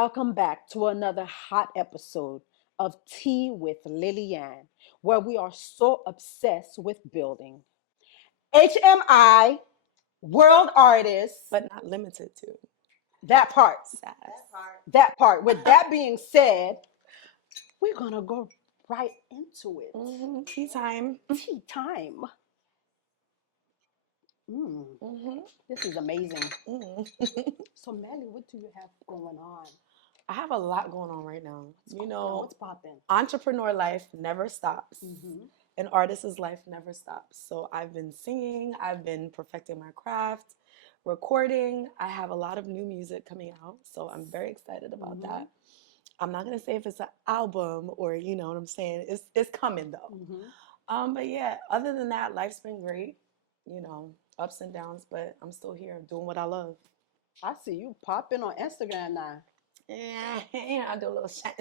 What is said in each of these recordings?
welcome back to another hot episode of Tea with Lillian, where we are so obsessed with building. HMI, world artists, but not limited to. that part, Sass. that part. With that being said, we're going to go right into it. Tea time. Tea time. This is amazing. So, Melly, what do you have going on? I have a lot going on right now. What's popping? Entrepreneur life never stops. Mm-hmm. An artist's life never stops. So I've been singing, I've been perfecting my craft, recording. I have a lot of new music coming out, so I'm very excited about that. I'm not gonna say if it's an album or you know what I'm saying. It's coming though. But yeah, other than that, life's been great. You know, ups and downs, but I'm still here doing what I love. I see you popping on Instagram now. Yeah, I do a little shine.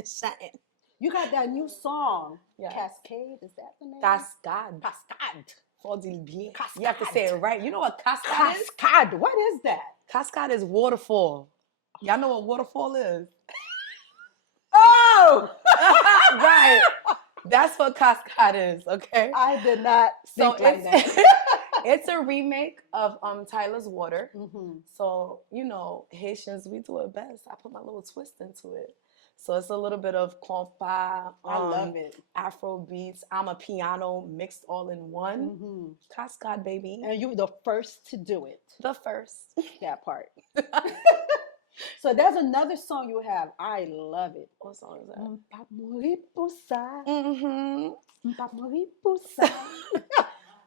You got that new song, Yeah. Cascade. Is that the name? Cascade. Cascade. Fordil bien. Cascade. You have to say it right. You know what cascade is? Cascade. What is that? Cascade is waterfall. Y'all know what waterfall is? Oh! Right. That's what cascade is, okay? I did not think like that. It's a remake of Tyler's Water. So, you know, Haitians, we do it best. I put my little twist into it. So it's a little bit of compa. I love it. Afro beats. I'm a piano mixed all in one. Cascade, baby. And you were the first to do it. The first. That part. So there's another song you have. I love it. What song is that?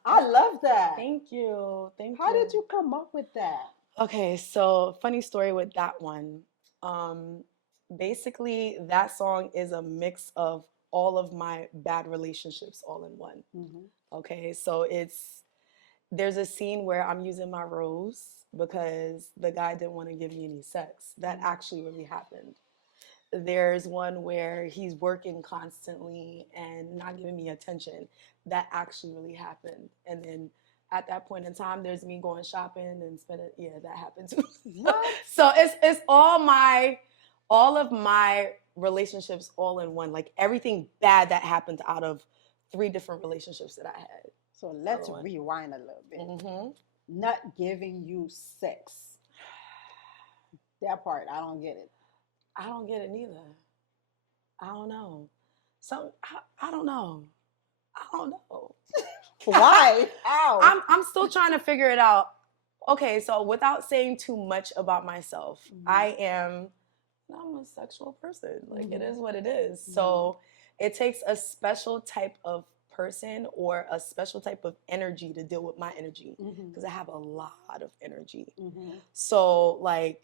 I love that. Thank you. How did you come up with that? Okay, so funny story with that one. Basically, that song is a mix of all of my bad relationships all in one. Okay, so there's a scene where I'm using my rose because the guy didn't want to give me any sex. That actually really happened. There's one where he's working constantly and not giving me attention. That actually really happened. And then at that point in time, there's me going shopping and spending. Yeah, that happened too. So it's all of my relationships all in one. Like everything bad that happened out of 3 different relationships that I had. So let's rewind a little bit. Not giving you sex. That part, I don't get it. I don't get it neither. I don't know. I don't know. I don't know. Why? Ow. I'm still trying to figure it out. Okay, so without saying too much about myself, I'm a sexual person. Like it is what it is. So it takes a special type of person or a special type of energy to deal with my energy because I have a lot of energy. So like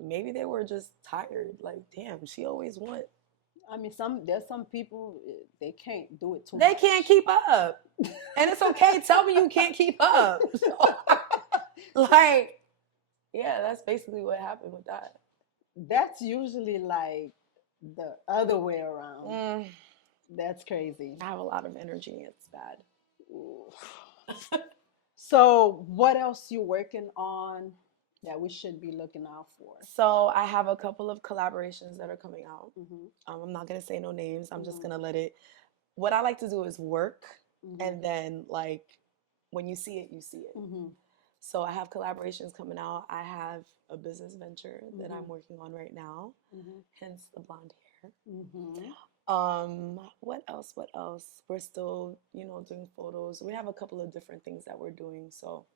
maybe they were just tired. Like damn, she always want. I mean, there's some people they can't do it too They much. can't keep up, and it's okay. Tell me you can't keep up. Like, yeah, that's basically what happened with that. That's usually like the other way around. That's crazy. I have a lot of energy. It's bad. So, what else you working on that we should be looking out for? So I have a couple of collaborations that are coming out. I'm not gonna say no names. I'm just gonna let it. What I like to do is work, and then like when you see it, you see it. So I have collaborations coming out. I have a business venture that I'm working on right now. Hence the blonde hair. What else? We're still, doing photos. We have a couple of different things that we're doing. So,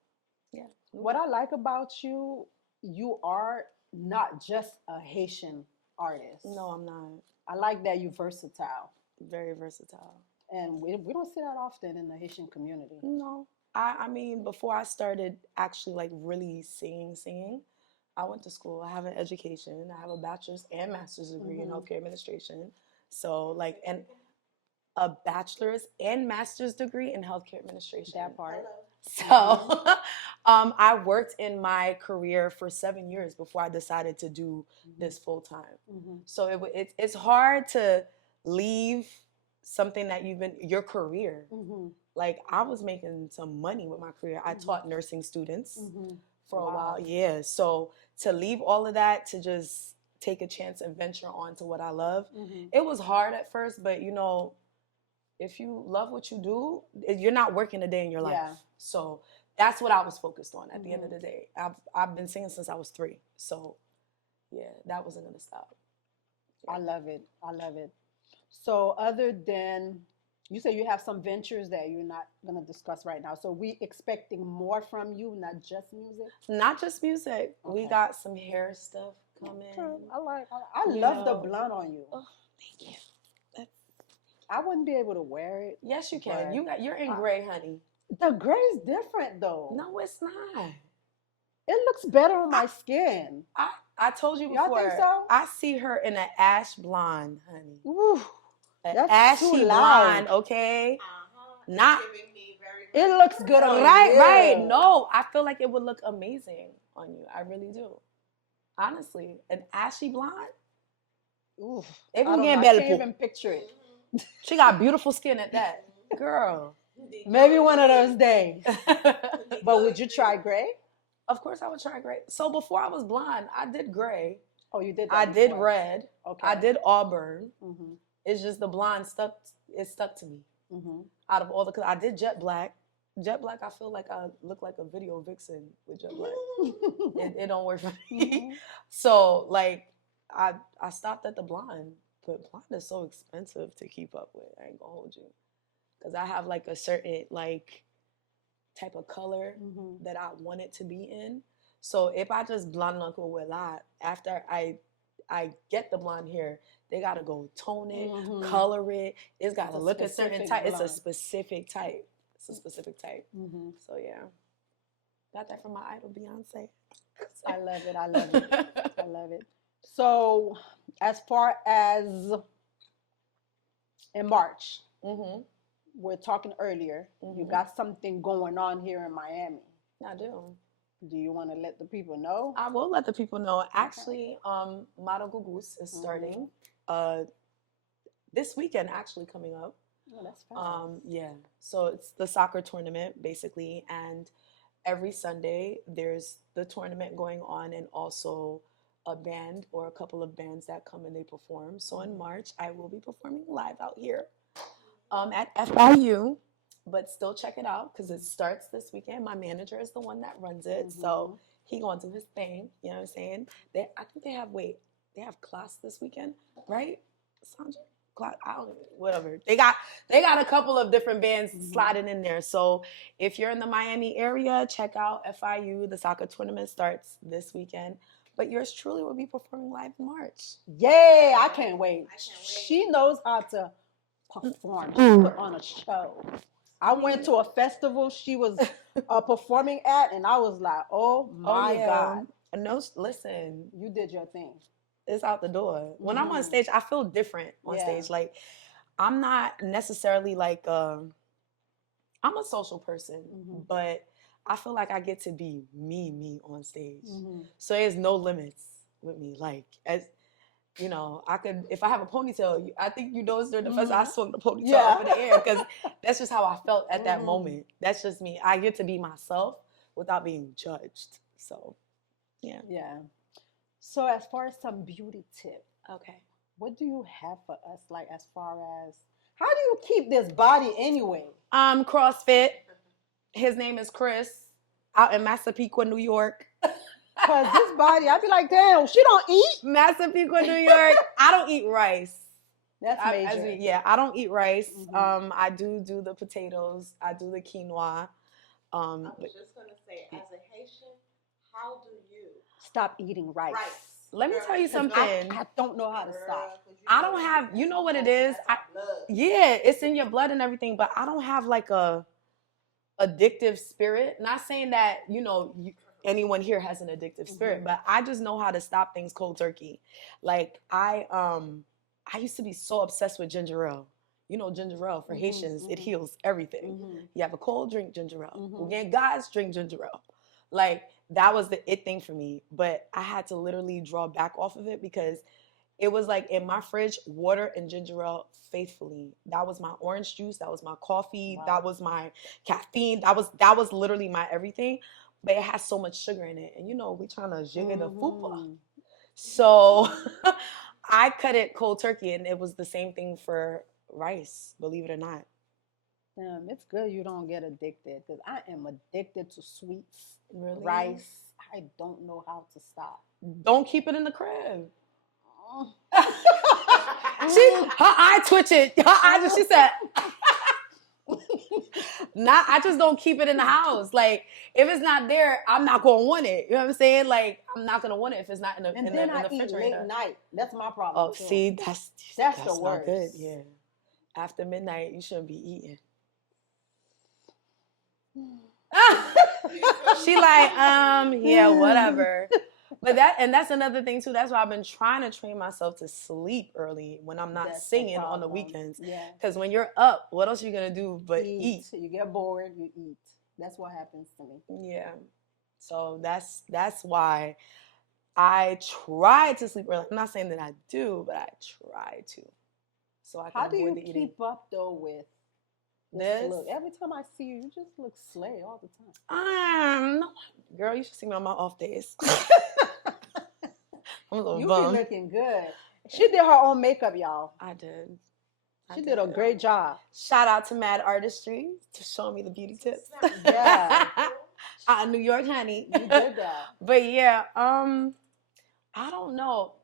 yeah. What I like about you, you are not just a Haitian artist. No, I'm not. I like that you're versatile. Very versatile. And we don't see that often in the Haitian community. No. I mean, before I started actually like really singing, I went to school. I have an education. I have a bachelor's and master's degree in healthcare administration. So like, and a bachelor's and master's degree in healthcare administration. That part. So I worked in my career for 7 years before I decided to do this full time. So it's hard to leave something that you've been, your career. Like I was making some money with my career. I taught nursing students for a while. Yeah. So to leave all of that to just take a chance and venture on to what I love. Mm-hmm. It was hard at first, but you know, if you love what you do, you're not working a day in your life. Yeah. So that's what I was focused on at the end of the day. I've been singing since I was 3. So yeah, that wasn't gonna stop. Yeah. I love it. I love it. So other than you say you have some ventures that you're not gonna discuss right now. So we expecting more from you, not just music. Not just music. Okay. We got some hair stuff coming. I love the blonde on you. Oh, thank you. I wouldn't be able to wear it. Yes, you can. but You're in gray, honey. The gray is different though. No, it's not. It looks better on my skin. I told you Y'all before. think so? I see her in an ash blonde, honey. Ooh, An that's ashy too loud. blonde, okay? Not It looks good on right, you. right. No, I feel like it would look amazing on you. I really do. Honestly, an ashy blonde. Ooh, I I can't even picture it. She got beautiful skin at that, girl. Maybe one of those days. But would you try gray? Of course, I would try gray. So before I was blonde, I did gray. Oh, you did that I did before. red. Okay. I did auburn. Mm-hmm. It's just the blonde stuck. It stuck to me. Mm-hmm. Out of all the, I did jet black. Jet black, I feel like I look like a video vixen with jet black. It don't work for me. Mm-hmm. So like, I stopped at the blonde, but blonde is so expensive to keep up with. I ain't gonna hold you, because I have like a certain like type of color Mm-hmm. that I want it to be in. So if I just blonde uncle with a lot, after I get the blonde hair, they gotta go tone it, Mhm. color it. It's gotta It's a look a certain specific type. It's a blonde. specific type. It's a specific type. Mm-hmm. So yeah, got that from my idol Beyonce. I love it. I love it. I love it. So, as far as in March, Mm-hmm. we're talking earlier. You Mhm. got something going on here in Miami. I do. Do you want to let the people know? I will let the people know. Actually, Model Gugus is starting this weekend. Actually, coming up. Oh, that's fast. Yeah. So it's the soccer tournament basically, and every Sunday there's the tournament going on, and also a band or a couple of bands that come and they perform. So in March, I will be performing live out here at FIU. But still check it out because it starts this weekend. My manager is the one that runs it, so he gonna do his thing. You know what I'm saying? I think they have class this weekend, right, Sandra? I don't know, whatever. They got a couple of different bands sliding in there. So if you're in the Miami area, check out FIU. The soccer tournament starts this weekend. But yours truly will be performing live in March. Yeah, I can't wait. She knows how to perform. She put on a show. I went to a festival she was performing at, and I was like, oh my God. No, listen. You did your thing. It's out the door. When I'm on stage, I feel different on stage. Like, I'm not necessarily like, I'm a social person, but I feel like I get to be me on stage. So there's no limits with me. Like, as you know, I could, if I have a ponytail, I think you noticed during the festival, I swung the ponytail up in the air because that's just how I felt at that moment. That's just me. I get to be myself without being judged. So, yeah. Yeah. So as far as some beauty tip, Okay. what do you have for us? Like, as far as, how do you keep this body anyway? CrossFit. His name is Chris, out in Massapequa, New York. Because this body, I'd be like, damn, she don't eat? Massapequa, New York. I don't eat rice. That's major. I don't eat rice. I do the potatoes. I do the quinoa. I was just going to say, as a Haitian, how do you stop eating rice? Let me tell you something. I don't know how to stop. I don't have, you know what it is? Yeah, it's in your blood and everything, but I don't have like a addictive spirit. Not saying that, you know, anyone here has an addictive spirit, but I just know how to stop things cold turkey. Like I used to be so obsessed with ginger ale. You know, ginger ale for Haitians, it heals everything. You have a cold, drink ginger ale. Again, guys, drink ginger ale. Like, that was the it thing for me. But I had to literally draw back off of it because it was like in my fridge, water and ginger ale faithfully. That was my orange juice. That was my coffee. Wow. That was my caffeine. That was literally my everything. But it has so much sugar in it. And you know, we trying to jigger the fupa. So I cut it cold turkey, and it was the same thing for rice, believe it or not. Damn, it's good you don't get addicted because I am addicted to sweets, Really? rice. I don't know how to stop. Don't keep it in the crib. Mm. Her eye twitching. Her eye just, she said, not, I just don't keep it in the house. Like, if it's not there, I'm not gonna want it. You know what I'm saying? Like, I'm not gonna want it if it's not in the And in then the, in I the eat refrigerator. late night. That's my problem Oh, too. see, That's the not worst. good. Yeah, after midnight, you shouldn't be eating. She like, yeah, whatever. But that's another thing too. That's why I've been trying to train myself to sleep early when I'm not singing on the weekends. Yeah. Because when you're up, what else are you gonna do but eat? You get bored, you eat. That's what happens to me. Yeah. So that's why I try to sleep early. I'm not saying that I do, but I try to. So I can How do avoid you the eating. keep up though with This? look? Every time I see you, you just look slay all the time. No, girl, you should see me on my off days. I'm a little You bum. be looking good. She did her own makeup, y'all. I did. She did a great job. Shout out to Mad Artistry to show me the beauty tips. Yeah. Out in New York, honey. You did that. But yeah, I don't know.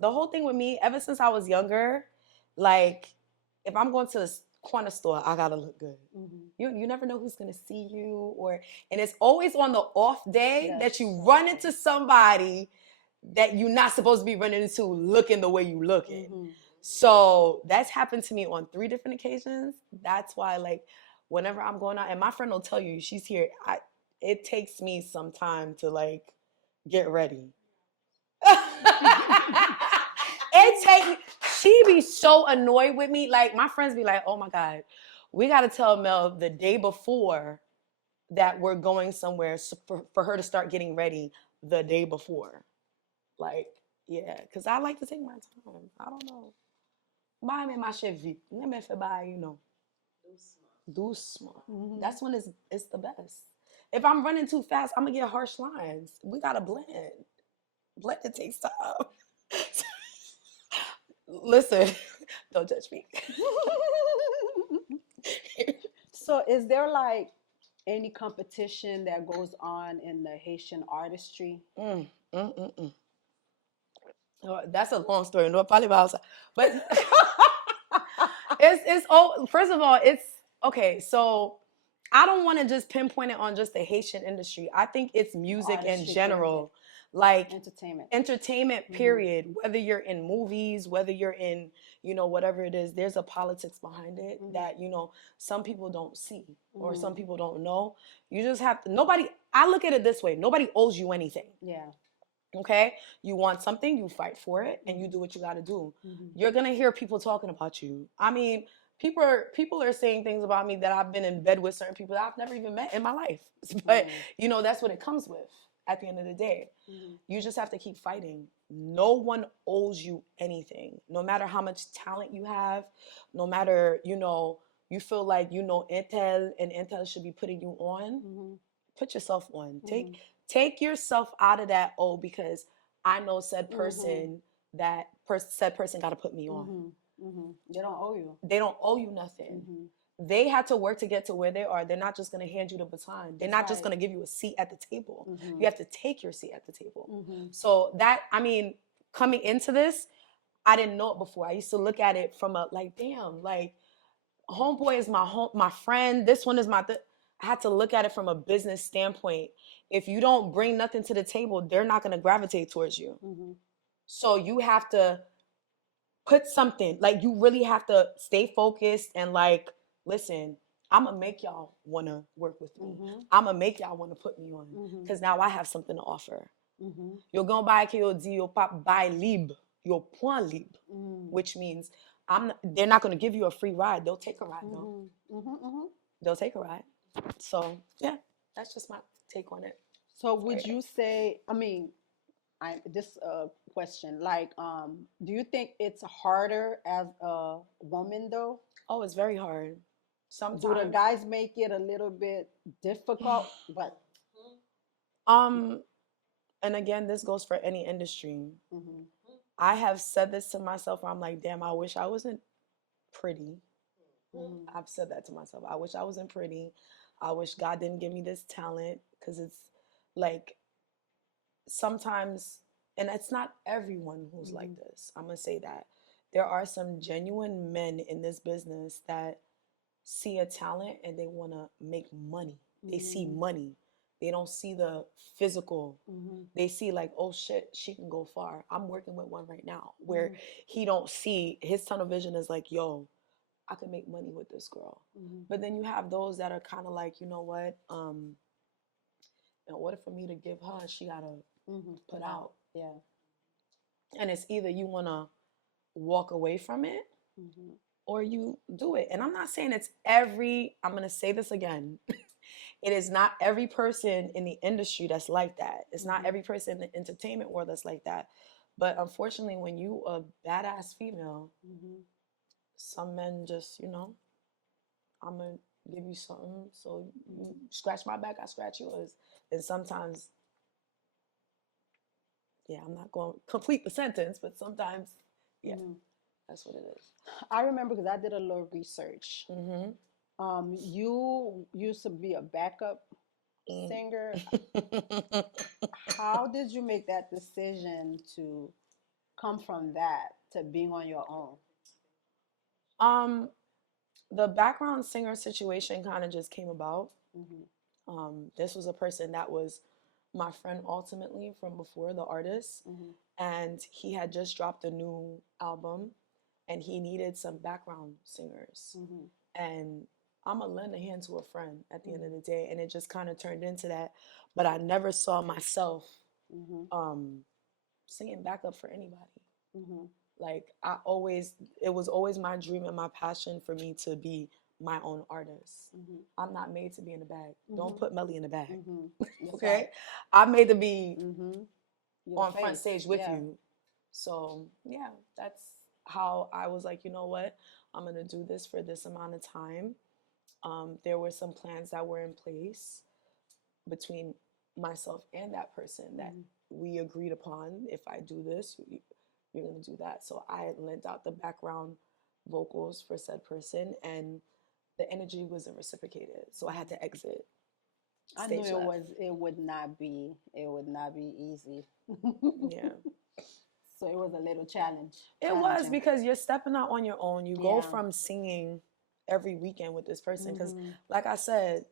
The whole thing with me, ever since I was younger, like if I'm going to the corner store, I gotta look good. Mm-hmm. You never know who's gonna see you, and it's always on the off day that you run into somebody that you're not supposed to be running into looking the way you looking. Mm-hmm. So that's happened to me on 3 different occasions. That's why, like, whenever I'm going out, and my friend will tell you, she's here, it takes me some time to, like, get ready. She be so annoyed with me. Like, my friends be like, oh my God, we got to tell Mel the day before that we're going somewhere for her to start getting ready the day before. Like, yeah, because I like to take my time. I don't know. Buy me my shit vite. Let me buy, you know. Doucement. Mm-hmm. That's when it's the best. If I'm running too fast, I'm going to get harsh lines. We got to blend. Blending takes time. Listen, don't judge me. So is there like any competition that goes on in the Haitian artistry? That's a long story. No, probably about, but it's first of all, it's okay. So I don't want to just pinpoint it on just the Haitian industry. I think it's music artistry in general. Period. Like entertainment period. Mm-hmm. Whether you're in movies, whether you're in, you know, whatever it is, there's a politics behind it. Mm-hmm. That, you know, some people don't see. Mm-hmm. Or some people don't know. You just have to, I look at it this way, nobody owes you anything. Yeah. Okay? You want something, you fight for it, and you do what you got to do. Mm-hmm. You're going to hear people talking about you. I mean, people are saying things about me that I've been in bed with certain people that I've never even met in my life. But, you know, that's what it comes with at the end of the day. Mm-hmm. You just have to keep fighting. No one owes you anything. No matter how much talent you have, no matter, you know, you feel like, you know, Intel should be putting you on, put yourself on. Take yourself out of that, because I know said person said person got to put me on. They don't owe you. They don't owe you nothing. They had to work to get to where they are. They're not just going to hand you the baton. They're not just going to give you a seat at the table. You have to take your seat at the table. So that, I mean, coming into this, I didn't know it before. I used to look at it from a, like, damn, like, homeboy is my friend. This one is I had to look at it from a business standpoint. If you don't bring nothing to the table, they're not going to gravitate towards you. So you have to put something, like, you really have to stay focused and, like, listen, I'm going to make y'all want to work with me. I'm going to make y'all want to put me on because now I have something to offer. You're going to buy your pop buy libre, your point libre, which means they're not going to give you a free ride. They'll take a ride, though. They'll take a ride. So, yeah, that's just my take on it. So would you say, I mean, this question, like, do you think it's harder as a woman, though? Oh, it's very hard. Sometimes. Do the guys make it a little bit difficult? But and again, this goes for any industry. Mm-hmm. I have said this to myself where I'm like, damn, I wish I wasn't pretty. Mm-hmm. I've said that to myself. I wish I wasn't pretty. I wish God didn't give me this talent, because it's like sometimes, and it's not everyone who's like this. I'm going to say that. There are some genuine men in this business that see a talent and they want to make money. They see money. They don't see the physical. Mm-hmm. They see like, oh shit, she can go far. I'm working with one right now where Mm-hmm. he don't see, his tunnel vision is like, yo, I could make money with this girl. Mm-hmm. But then you have those that are kind of like, you know what? In order for me to give her, she gotta Mm-hmm. put out. Yeah. And it's either you wanna walk away from it Mm-hmm. or you do it. And I'm not saying I'm gonna say this again. It is not every person in the industry that's like that. It's not every person in the entertainment world that's like that. But unfortunately, when you a badass female, Mm-hmm. some men just, I'm gonna give you something. So you scratch my back, I scratch yours. And sometimes, yeah, I'm not going to complete the sentence, but sometimes, yeah, Mm-hmm. that's what it is. I remember because I did a little research. Mm-hmm. You used to be a backup Mm. singer. How did you make that decision to come from that to being on your own? um, the background singer situation kind of just came about. Mm-hmm. This was a person that was my friend ultimately from before, the artist, Mm-hmm. and he had just dropped a new album, and he needed some background singers. Mm-hmm. And I'm gonna lend a hand to a friend at the end of the day, and it just kind of turned into that. But I never saw myself Mm-hmm. um, singing backup for anybody. Mm-hmm. Like it was always my dream and my passion for me to be my own artist. Mm-hmm. I'm not made to be in the bag. Don't Mm-hmm. put Melly in the bag. Mm-hmm. Okay? I'm made to be Mm-hmm. Your on front face. stage with Yeah. you. So yeah, that's how I was like, you know what? I'm gonna do this for this amount of time. There were some plans that were in place between myself and that person that Mm-hmm. we agreed upon. If I do this, you're gonna do that. So I lent out the background vocals for said person, and the energy wasn't reciprocated. So I had to exit I knew stage left. it would not be easy. Yeah. So it was a little It was challenging. because you're stepping out on your own. You go Yeah. from singing every weekend with this person. Because, Mm-hmm. like I said,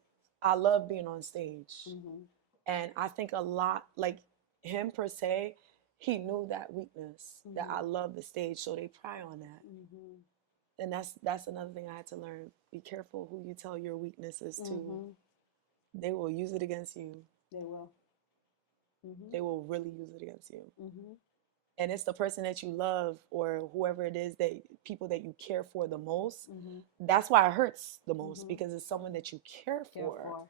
I love being on stage. Mm-hmm. And I think a lot, like him per se, he knew that weakness, that I love the stage. So they pry on that. Mm-hmm. And that's another thing I had to learn. Be careful who you tell your weaknesses to. Mm-hmm. They will use it against you. They will. Mm-hmm. They will really use it against you. Mm-hmm. And it's the person that you love or whoever it is, that people that you care for the most. Mm-hmm. That's why it hurts the most, Mm-hmm. because it's someone that you care for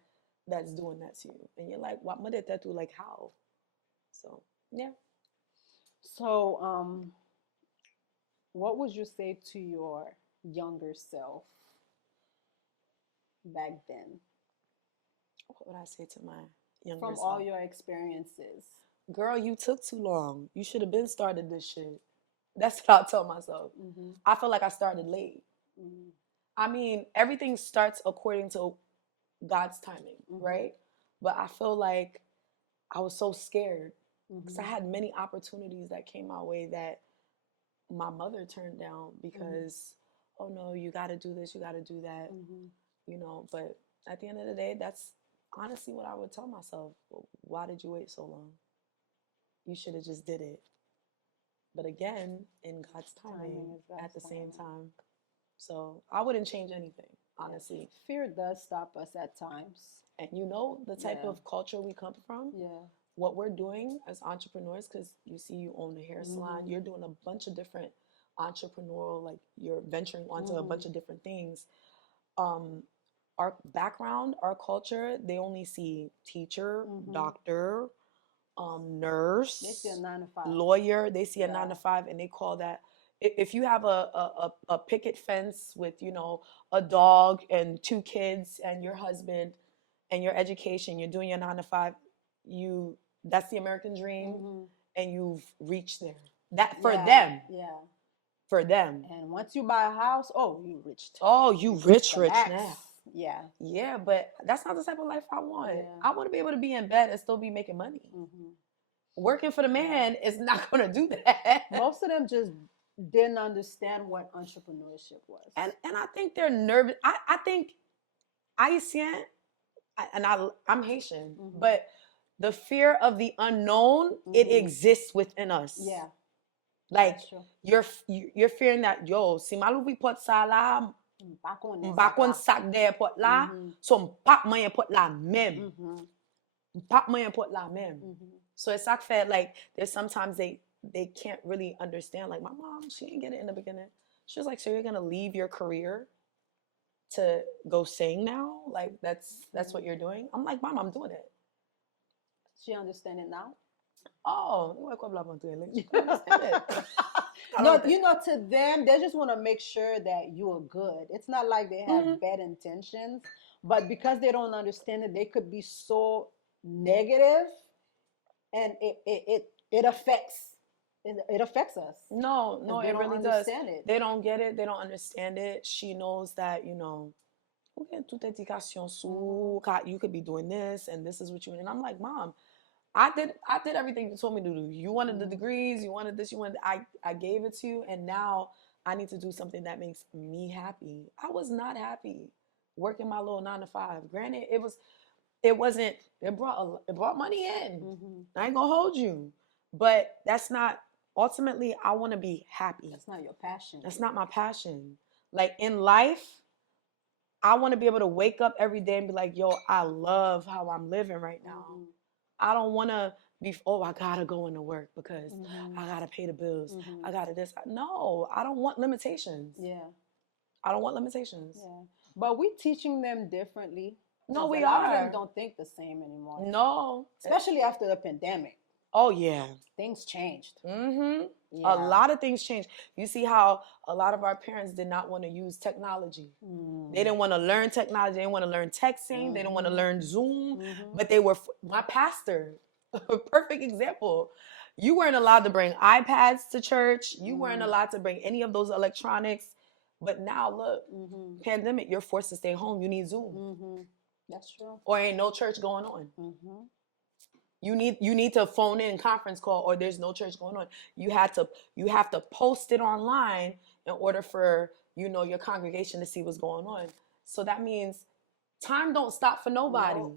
that's doing that to you, and you're like, what did that do? Like, how? So yeah. So, what would you say to your younger self back then What would I say to my younger from self? all your experiences? Girl, you took too long. You should have been started this shit. That's what I'll tell myself. Mm-hmm. I feel like I started late. Mm-hmm. I mean, everything starts according to God's timing, Mm-hmm. right? But I feel like I was so scared because I Mm-hmm. had many opportunities that came my way that my mother turned down because, oh no, you got to do this, you got to do that, But at the end of the day, that's honestly what I would tell myself. Why did you wait so long? You should have just did it. But again, in God's timing at the same time. So I wouldn't change anything, honestly. Fear does stop us at times. And the type of culture we come from. Yeah. What we're doing as entrepreneurs, because you see, you own a hair salon, you're doing a bunch of different entrepreneurial, like you're venturing onto a bunch of different things. Our background, our culture, they only see teacher, doctor, nurse, They see a 9 to 5. lawyer. They see a 9 to 5, and they call that. If you have a picket fence with a dog and 2 kids and your husband and your education, you're doing your 9 to 5. that's the American dream, Mm-hmm. and you've reached there. That for Yeah. them, Yeah. for them. And once you buy a house, oh, you rich. Oh, you rich Relax. now. Yeah. Yeah, but that's not the type of life I want. Yeah. I want to be able to be in bed and still be making money. Mm-hmm. Working for the man is not going to do that. Most of them just didn't understand what entrepreneurship was. And I think they're nervous. I think Haitian, I'm Haitian, but the fear of the unknown, it exists within us. Yeah. Like you're fearing that, yo, si malouvi pot sa la, mbakon sak de pot la, so mpak mwen pot la mem. Mpak mwen pot la mem. So it's like fair, like there's sometimes they can't really understand. Like my mom, she didn't get it in the beginning. She was like, so you're gonna leave your career to go sing now? Like that's what you're doing? I'm like, Mom, I'm doing it. She understand it now? Oh, she understand it. No, to them, they just want to make sure that you are good. It's not like they have bad intentions, but because they don't understand it, they could be so negative, and it affects. It affects us. No, it really does. It. They don't get it. They don't understand it. She knows that, you could be doing this, and this is what you. And I'm like, Mom, I did everything you told me to do. You wanted the degrees, you wanted this, I gave it to you, and now I need to do something that makes me happy. I was not happy working my little 9 to 5. Granted, it brought money in. I ain't gonna hold you, but that's not. Ultimately, I want to be happy. That's not your passion. That's not my passion. Like in life, I want to be able to wake up every day and be like, yo, I love how I'm living right now. I don't want to be, I gotta go into work because I gotta pay the bills. I gotta this. No, I don't want limitations. Yeah. I don't want limitations. Yeah. But we're teaching them differently. No, we are. A lot of them don't think the same anymore. No. Especially after the pandemic. Oh, yeah. Things changed. Yeah. A lot of things changed. You see how a lot of our parents did not want to use technology. They didn't want to learn technology. They didn't want to learn texting. They didn't want to learn Zoom. But they were, my pastor, a perfect example. You weren't allowed to bring iPads to church. You weren't allowed to bring any of those electronics. But now, look, pandemic, you're forced to stay home. You need Zoom. That's true. Or ain't no church going on. You need to phone in conference call, or there's no church going on. You have to post it online in order for your congregation to see what's going on. So that means time don't stop for nobody. No.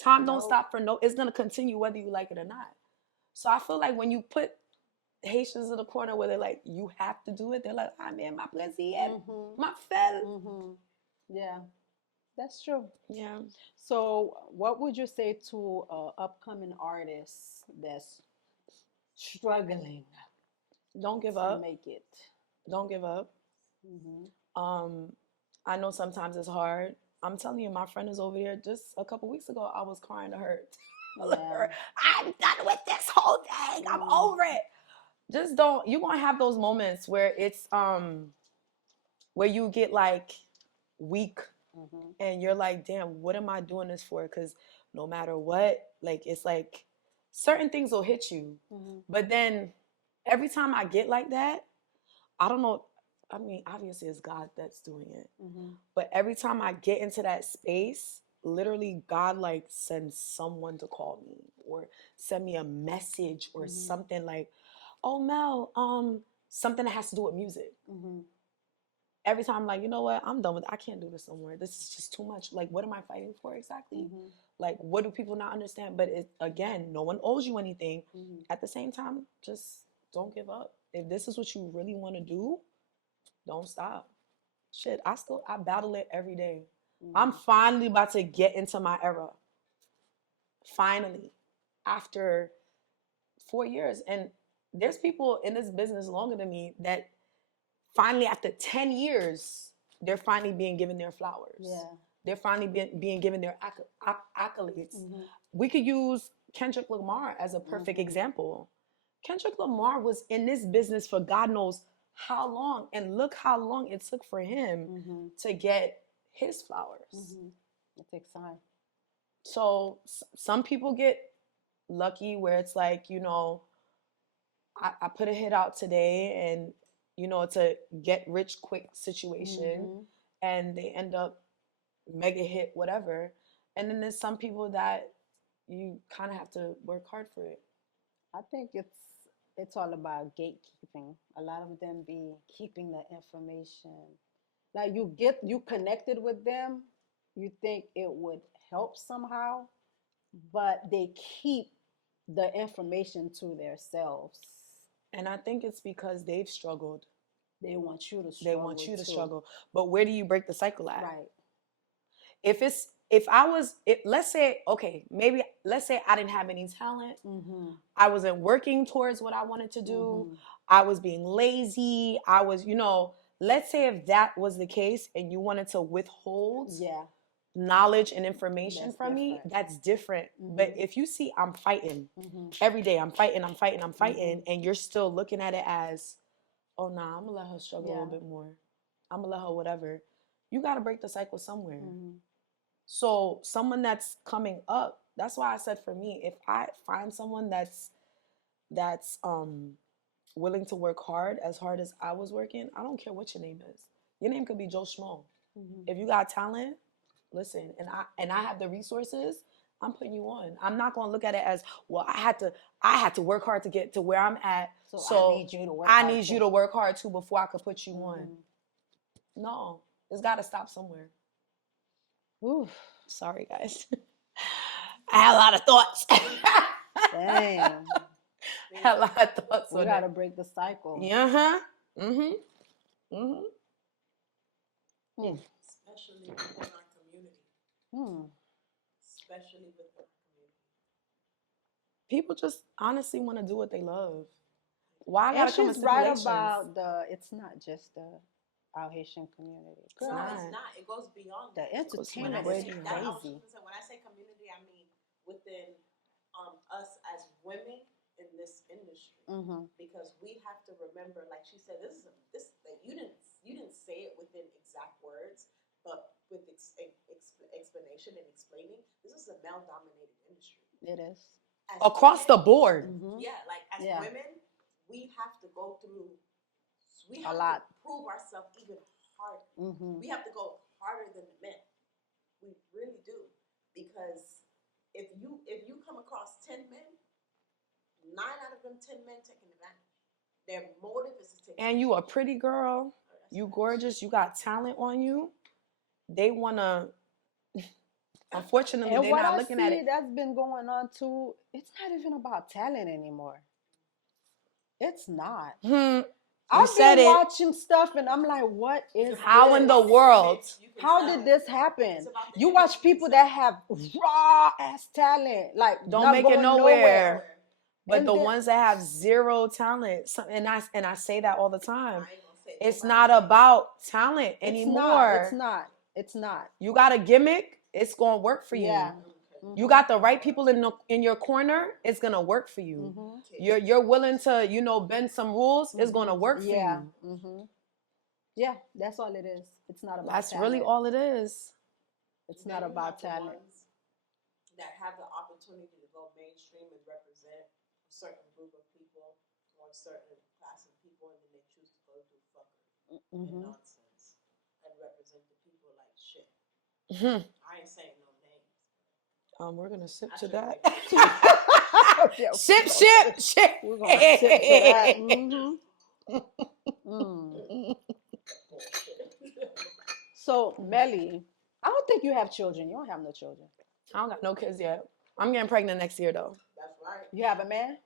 Time don't stop for it's gonna continue whether you like it or not. So I feel like when you put Haitians in the corner where they're like, you have to do it, they're like, man, my plaisir, my fell. Yeah. That's true. Yeah. So, what would you say to upcoming artists that's struggling? Don't give up. Make it. Don't give up. I know sometimes it's hard. I'm telling you, my friend is over there. Just a couple weeks ago, I was crying to her. Yeah. I'm done with this whole thing. I'm over it. Just don't. You're gonna have those moments where it's where you get like weak. And you're like, damn, what am I doing this for? Because no matter what, like, it's like certain things will hit you. But then every time I get like that, I don't know. I mean, obviously it's God that's doing it. But every time I get into that space, literally God like sends someone to call me or send me a message or something like, oh, Mel, something that has to do with music. Every time I'm like, you know what? I'm done with it. I can't do this somewhere. This is just too much. Like, what am I fighting for exactly? Like, what do people not understand? But again, no one owes you anything. At the same time, just don't give up. If this is what you really want to do, don't stop. Shit, I battle it every day. I'm finally about to get into my era. Finally. After 4 years. And there's people in this business longer than me that finally, after 10 years, they're finally being given their flowers. Yeah. They're finally being given their accolades. We could use Kendrick Lamar as a perfect example. Kendrick Lamar was in this business for God knows how long, and look how long it took for him to get his flowers. It takes time. So some people get lucky where it's like, you know, I put a hit out today and, you know, it's a get rich quick situation and they end up mega hit, whatever. And then there's some people that you kind of have to work hard for it. I think it's all about gatekeeping. A lot of them be keeping the information. Like you connected with them, you think it would help somehow, but they keep the information to themselves. And I think it's because they've struggled. They want you to They struggle. want you to too. struggle. But where do you break the cycle at? Right. If I was, let's say, okay, maybe let's say I didn't have any talent. I wasn't working towards what I wanted to do. I was being lazy. I was, you know, let's say if that was the case and you wanted to withhold knowledge and information from me, that's different. But if you see I'm fighting every day, I'm fighting, and you're still looking at it as, oh nah, I'm gonna let her struggle a little bit more. I'm gonna let her whatever. You gotta break the cycle somewhere. So someone that's coming up, that's why I said for me, if I find someone that's willing to work hard as I was working, I don't care what your name is. Your name could be Joe Schmo. If you got talent, listen, and I have the resources, I'm putting you on. I'm not gonna look at it as, well, I had to work hard to get to where I'm at. So I need you to work hard too before I could put you on. No, it's gotta stop somewhere. Ooh, sorry guys. I had a lot of thoughts. Damn. I had a lot of thoughts. We gotta break the cycle. Especially within our community. Especially within our community. People just honestly want to do what they love. Why I gotta come with stipulations? Right about it's not just our Haitian community. No, it's not. It goes beyond the entertainment. Is crazy. When I say community, I mean within us as women in this industry, because we have to remember, like she said, this you didn't say it within exact words, but with explanation and explaining, this is a male-dominated industry. It is across the board. Yeah, like as women, we have to go through. We have to prove ourselves even harder. We have to go harder than the men. We really do, because if you come across 10 men, 9 out of them 10 men taking advantage. Their motive is to take advantage. And you a pretty girl, you gorgeous, you got talent on you. They wanna. Unfortunately, they're not looking at it. That's been going on too. It's not even about talent anymore. It's not. I've been watching stuff and I'm like, what is how this? in the world? How did this happen? You watch people that have raw ass talent, like don't make it nowhere. But the ones that have zero talent, and I say that all the time, it's not about talent anymore. It's not. You got a gimmick, it's gonna work for you. Yeah. You got the right people in your corner, it's gonna work for you. You're willing to, you know, bend some rules, it's gonna work for you. Yeah, that's all it is. It's not about that's talent. really all it is. It's not about talent. That have the opportunity to go mainstream and represent a certain group of people or a certain class of people, and then they choose to go through fuckery and nonsense and represent the people like shit. I ain't saying no names. We're gonna sip to that. Sip. We're gonna sip to that. So, Melly, I don't think you have children. You don't have no children. I don't got no kids yet. I'm getting pregnant next year, though. That's right. You have a man?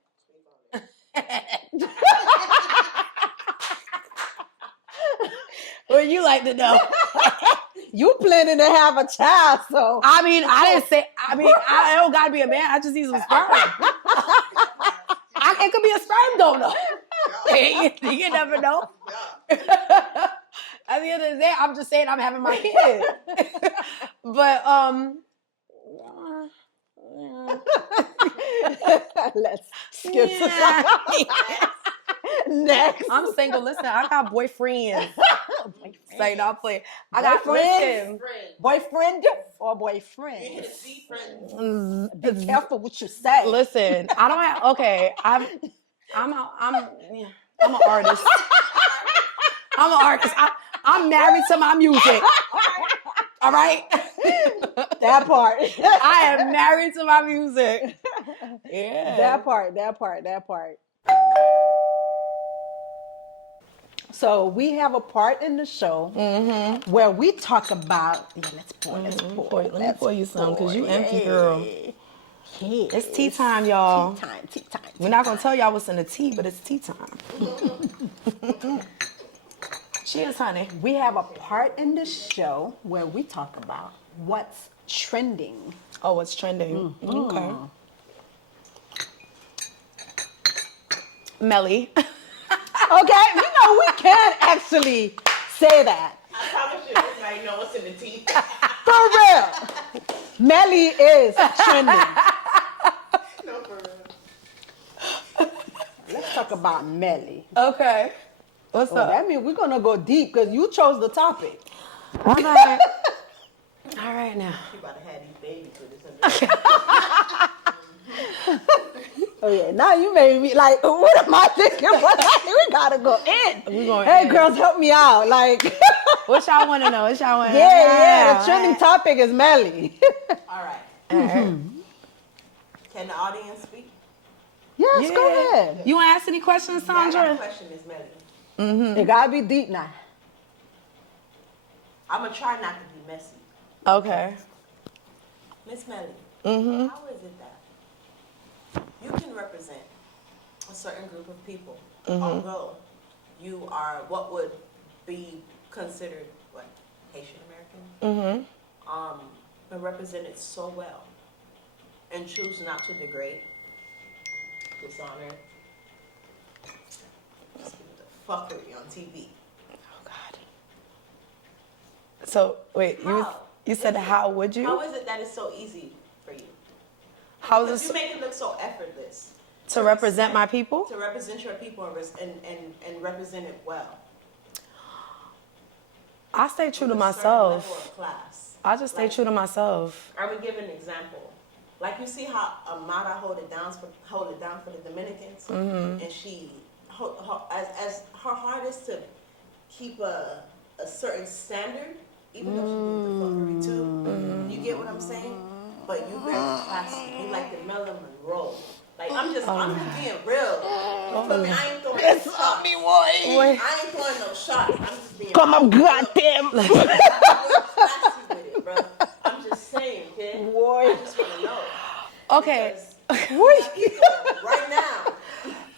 What you like to know? You planning to have a child, so. I mean, I didn't say, I don't gotta be a man. I just need some sperm. It could be a sperm donor. You never know. At the end of the day, I'm just saying I'm having my kid. But, let's skip to next. I'm single. Listen, I got boyfriends. Say, no, play. I got friends. Boyfriend. or boyfriends. His Z friends. Be careful what you say. Listen, I don't have. Okay, I'm an artist. I'm an artist. I'm married to my music. All right. That part. I am married to my music. Yeah. That part. So we have a part in the show where we talk about. Yeah, let's pour. Let's pour. Let me pour you some because you empty, girl. Yes. It's tea time, y'all. Tea time. We're not gonna tell y'all what's in the tea, but it's tea time. Cheers, honey. We have a part in the show where we talk about what's trending. Oh, what's trending? Okay. Melly. Okay, we can actually say that. I promise you, everybody know what's in the tea. For real. Melly is trending. No, for real. Let's talk about Melly. Okay. What's up? That means we're going to go deep because you chose the topic. All right. All right now. You about to have these babies with this. Oh, yeah. Now you made me like, what am I thinking? We got to go in. We going hey, in. girls, help me out. Like, What y'all want to know? yeah. The trending topic is Melly. All right. All right. Can the audience speak? Yes, go ahead. You want to ask any questions, Yeah, I got a Sandra? question, Miss Melly. It got to be deep now. I'm going to try not to be messy. Okay. Miss Melly, Mm-hmm. how is it that you can represent a certain group of people, although you are what would be considered, Haitian American? Mm-hmm. But represent it so well and choose not to degrade, dishonor, the fuckery on TV. Oh, God. So, wait, How? you said how would you? How is it that it's so easy for you? How is Because it you make it look so effortless. to represent my people? To represent your people and represent it well. I stay true to With a certain level myself. of class. I just stay Like, true to myself. I would give an example. Like you see how Amara hold it down for the Dominicans, and she as her heart is to keep a certain standard, even though she did the fuckery too. You get what I'm saying? But you very classy. You like the Marilyn Monroe. Like I'm just being real. You feel me? I ain't throwing no shots. I ain't throwing no shots. I'm just being Come on, goddamn. real classy with it, bro. I'm just saying, kid. Boy. I just want to know. Okay. Because people right now.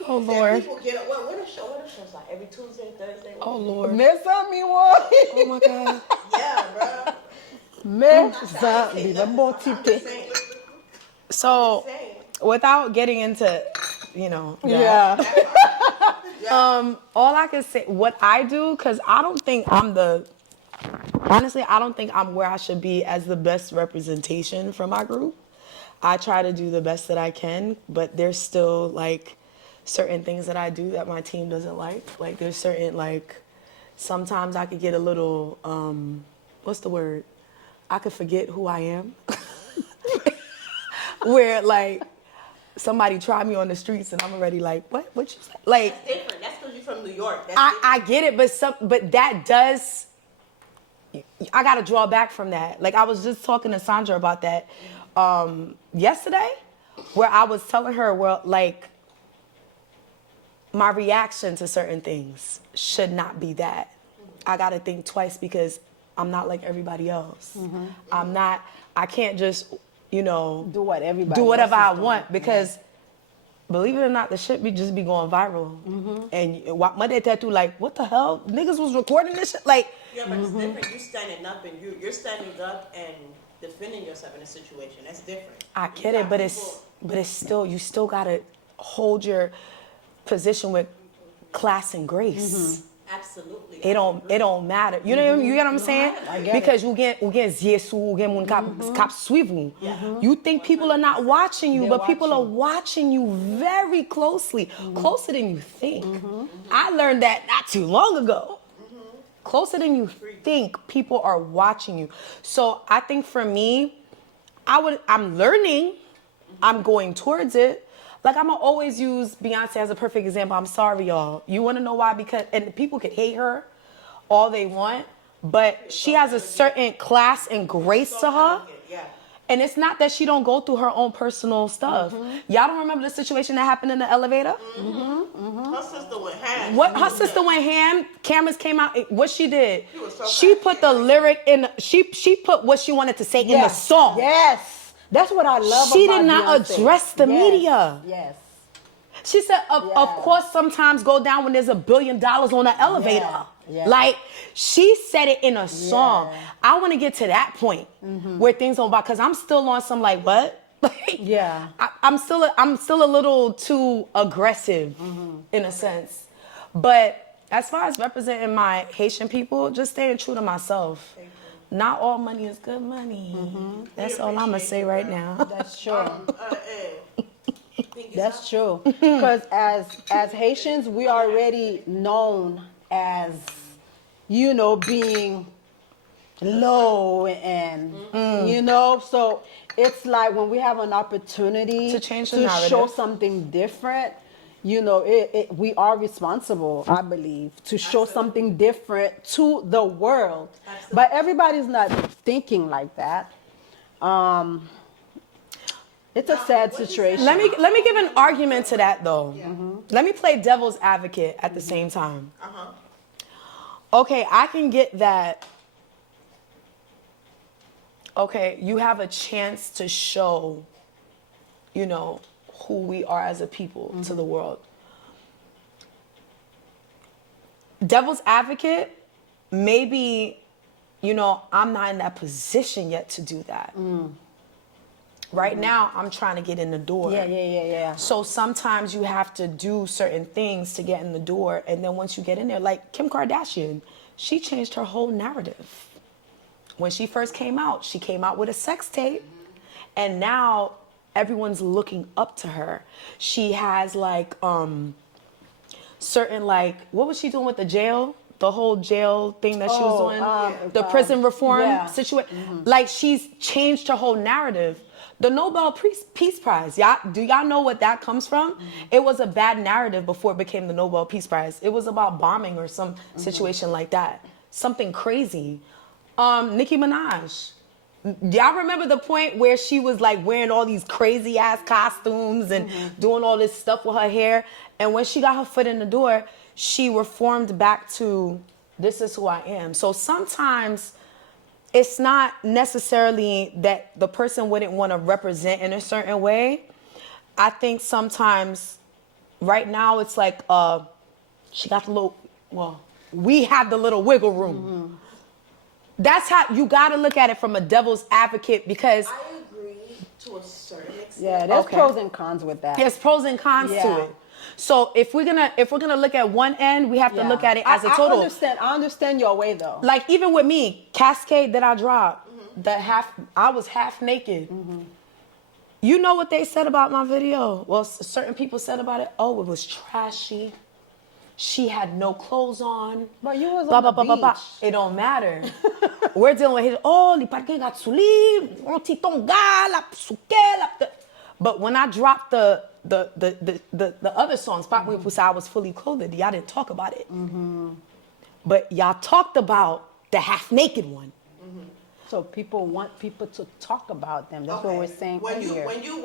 Oh, Lord. People get what are shows like every Tuesday, Thursday? Oh, Lord. Miss me, boy. Oh, my God. Yeah, bro. Mais I'm ça, just vive bon type. saying. So, Saying. without getting into, that, Yeah. all I can say, what I do, because I don't think I'm where I should be as the best representation for my group. I try to do the best that I can, but there's still like certain things that I do that my team doesn't like. Like there's certain sometimes I could get a little, what's the word? I could forget who I am. Where somebody tried me on the streets and I'm already like, what you say? That's different. That's because you're from New York. That's I get it, but that does, I gotta draw back from that. Like I was just talking to Sandra about that yesterday, where I was telling her, my reaction to certain things should not be that. I gotta think twice because I'm not like everybody else. I can't just, Do what everybody whatever else I is doing. want because believe it or not, the shit just be going viral. And my dad tattoo what the hell? Niggas was recording this shit? yeah, but it's different. You standing up and you're standing up and defending yourself in a situation. That's different. I get it, but it's still, you still gotta hold your position with class and grace. Absolutely. It don't matter. You know you get what I'm saying? I get Because you get Jesus, you get moun kap suivre. You think people are not watching you, but people are watching you very closely, closer than you think. I learned that not too long ago. closer than you think, people are watching you. So I think for me, I'm learning, I'm going towards it. Like, I'm gonna always use Beyonce as a perfect example. I'm sorry, y'all. You wanna know why? Because, and people could hate her all they want, but she has a certain class and grace to her. And it's not that she don't go through her own personal stuff. Y'all don't remember the situation that happened in the elevator? Her sister went ham. Her sister went ham. Cameras came out. What she did? She put the lyric in. She put what she wanted to say in the song. Yes, that's what I love. She about did not Beyonce. address the media. Yes. She said, of course, sometimes go down when there's $1 billion on an elevator. Like, she said it in a song. I want to get to that point where things don't, because I'm still on some like, what? I'm still a little too aggressive in a sense. But as far as representing my Haitian people, just staying true to myself. Not all money is good money. That's all I'm going to say right now. That's true. That's true. Because as Haitians, we are already known as, you know, being low and, you know, so it's like when we have an opportunity to change the to narrative, show something different, you know, we are responsible, I believe, to show something different to the world. But everybody's not thinking like that. It's a sad situation. Let me give an argument to that though. Let me play devil's advocate at the same time. Okay, I can get that. Okay, you have a chance to show, you know, who we are as a people to the world. Devil's advocate, maybe, you know, I'm not in that position yet to do that. Right now, I'm trying to get in the door. So sometimes you have to do certain things to get in the door. And then once you get in there, like Kim Kardashian, she changed her whole narrative. When she first came out, she came out with a sex tape. And now everyone's looking up to her. She has like certain like, what was she doing with the jail? The whole jail thing that she was doing? The prison reform situation. Like, she's changed her whole narrative. The Nobel Peace Prize, do y'all know what that comes from? It was a bad narrative before it became the Nobel Peace Prize. It was about bombing or some situation like that. Something crazy. Nicki Minaj. Y'all remember the point where she was like wearing all these crazy ass costumes and doing all this stuff with her hair? And when she got her foot in the door, she reformed back to, this is who I am. So sometimes it's not necessarily that the person wouldn't want to represent in a certain way. I think sometimes, right now, it's like, she got the little, well, we have the little wiggle room. That's how you got to look at it from a devil's advocate, because I agree to a certain extent. Yeah, there's pros and cons with that. There's pros and cons to it. So if we're gonna look at one end, we have to look at it as a total. I understand your way though. Like, even with me, Cascade that I dropped, I was half naked. You know what they said about my video? Well, certain people said about it, oh, it was trashy. She had no clothes on. But you was on the beach. It don't matter. We're dealing with his, oh, li parke gatsuli, on titonga, la psuke, but when I dropped the other songs, Pop Me Pusa, I was fully clothed. Y'all didn't talk about it. But y'all talked about the half naked one. So people want people to talk about them. That's what we're saying here. When you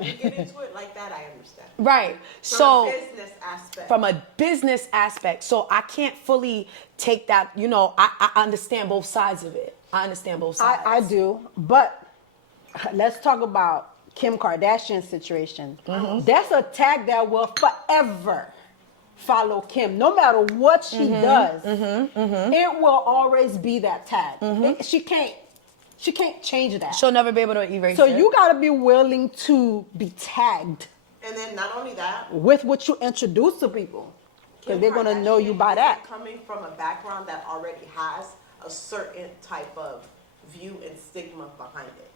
get into it like that, I understand. Right. From a business aspect. From a business aspect. So I can't fully take that, you know, I understand both sides of it. I understand both sides. I do. But let's talk about Kim Kardashian's situation. That's a tag that will forever follow Kim. No matter what she does, it will always be that tag. She can't change that. She'll never be able to erase it. So you got to be willing to be tagged. And then not only that, with what you introduce to people, because they're going to know you by that. Coming from a background that already has a certain type of view and stigma behind it.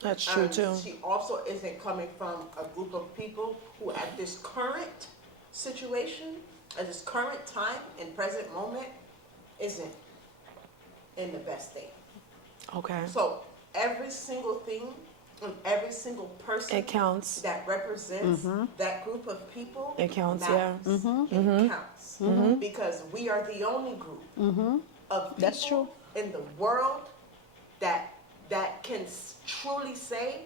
That's true too. She also isn't coming from a group of people who at this current situation, at this current time and present moment, isn't in the best state. Okay. So every single thing and every single person It counts. that represents that group of people, It counts, matters. yeah. It counts because we are the only group of people That's true. in the world that can truly say,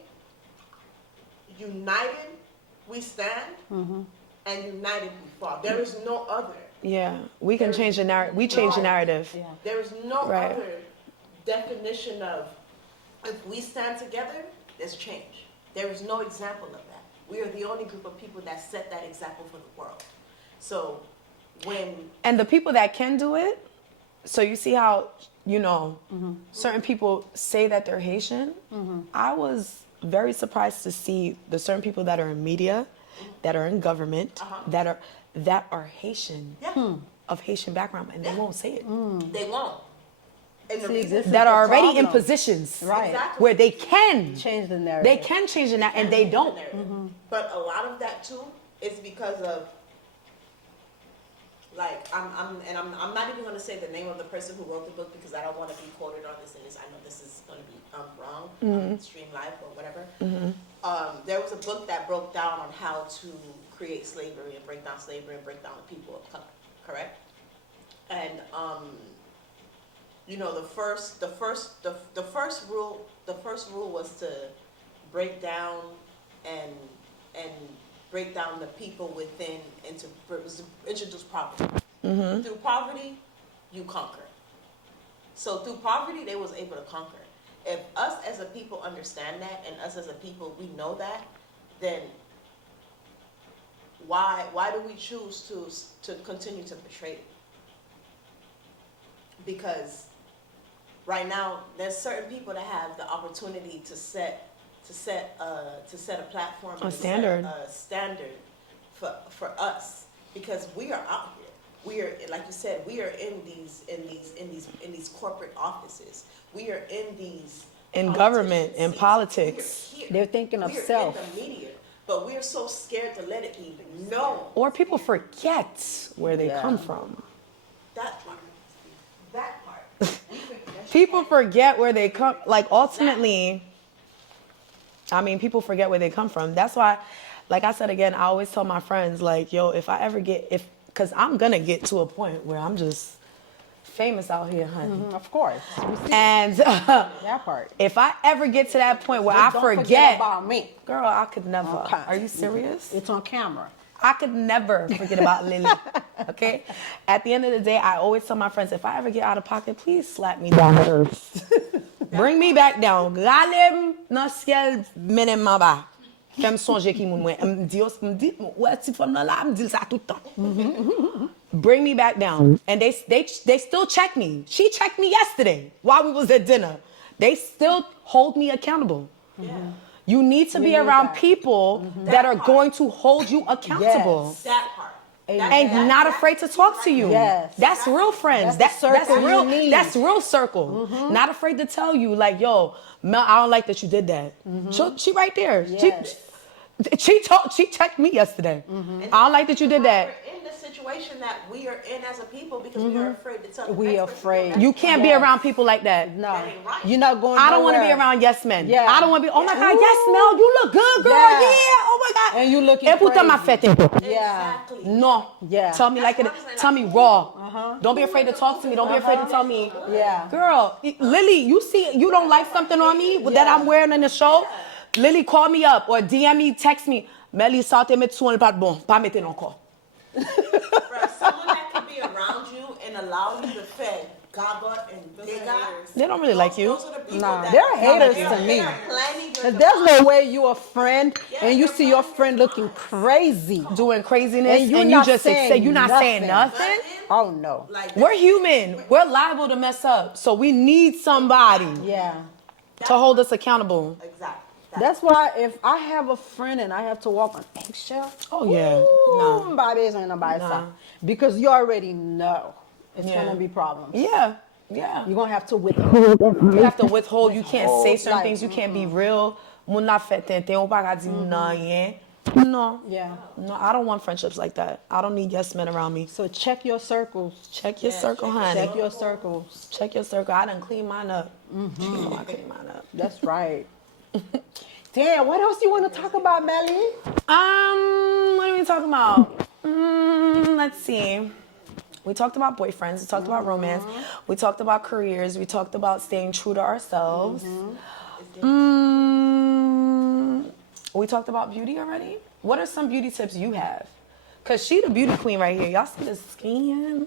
united we stand, and united we fall. There is no other. Yeah, we can change the narrative. We change the narrative. Yeah. There is no Right. other definition of if we stand together, there's change. There is no example of that. We are the only group of people that set that example for the world. So And the people that can do it, so you see how, certain people say that they're Haitian. I was very surprised to see the certain people that are in media, that are in government, that are Haitian, of Haitian background, and they won't say it. they won't. And the See, reason this is That the are already in problem. positions Right. Exactly. where they can Change the narrative. They can change the narrative, and they don't. But a lot of that too is because of, like, I'm not even going to say the name of the person who wrote the book because I don't want to be quoted on this, and I know this is going to be wrong, Stream Life or whatever. There was a book that broke down on how to create slavery and break down slavery and break down the people of color, correct? And the first rule was to break down and break down the people within and to introduce poverty. Through poverty, you conquer. So through poverty, they was able to conquer. If us as a people understand that, and us as a people, we know that, then why do we choose to continue to portray it? Because right now, there's certain people that have the opportunity to set a platform, A standard. set a standard for us, because we are out here. We are, like you said, we are in these corporate offices. We are in these In government, in seats. politics. We are here. They're thinking of We are self. in the media, but we're so scared to let it be known. Or people forget where they Yeah. come from. That part. That part. People forget where they come. Like, ultimately, I mean, people forget where they come from. That's why, like I said again, I always tell my friends, like, yo, if I ever because I'm going to get to a point where I'm just famous out here, honey. Of course. We see And that part. if I ever get to that point where I Don't forget, about me. girl, I could never. Okay. Are you serious? It's on camera. I could never forget about Lily. Okay? At the end of the day, I always tell my friends, if I ever get out of pocket, please slap me down to earth. Bring me back down. Ralem nan ciel menem man ba. Fem sonje ki moun mwen. M'di, ouais, ti femme nan la, m'di ça tout le temps. Bring me back down. And they still check me. She checked me yesterday while we was at dinner. They still hold me accountable. Yeah. You need to be need around that. people that are going to hold you accountable. Yes. That part. And not afraid to talk to you. Yes. That's real friends. That's the That's circle real. you need. That's real circle. Not afraid to tell you, like, yo, Mel, I don't like that you did that. She right there. Yes. She checked me yesterday. I don't like that you did that. We're in the situation that we are in as a people because we are afraid to tell the We next are person afraid. that You can't be Yes. around people like that. No. That ain't right. You're not going I don't want to be nowhere. around yes men. Yeah. I don't want to be, oh my God, Ooh. yes, Mel, you look good, girl. Yeah. Yeah. Oh my God. And you looking Et pourtant, ma crazy. fête. Yeah. Exactly. No. Yeah. Tell me like it. That's what I'm saying. Tell me raw. Don't be afraid to talk to me. Don't be afraid to tell me. Yeah. Girl, Lily, you don't like something on me that I'm wearing in the show? Lily, call me up or DM me, text me. Melly, sortez mes sous, pas de bon. Pas mettez encore. Bro, someone that can be around you and allow you to fed gaga and diga. They don't really like you. Those are the people Nah, that they're haters they to are- me. they are planning their There's no way you a friend and you you're see your planning friend your looking demise. crazy. Doing craziness And you you not just saying say you're not saying nothing. nothing. Oh no. Like, We're human. We're liable to mess up. So we need somebody Yeah. to hold us accountable. exactly. That's why if I have a friend and I have to walk on eggshell, Oh, yeah. ooh, nobody's on nobody's Nah. side. Because you already know it's Yeah. gonna be problems. Yeah. Yeah. You're gonna have to withhold. You have to withhold. You can't say certain Like, things. You can't be real. Moun la fè tenten, ou pa ka di moun nan yen. No. Yeah. No, I don't want friendships like that. I don't need yes men around me. So check your circles. Check your circle, honey. Check your circles. Check your circle. I done clean mine up. You know I clean mine up. That's right. Damn, what else you want to talk about, Melly? What are we talking about? Let's see. We talked about boyfriends. We talked about romance. We talked about careers. We talked about staying true to ourselves. We talked about beauty already. What are some beauty tips you have? Cause she the beauty queen right here. Y'all see the skin?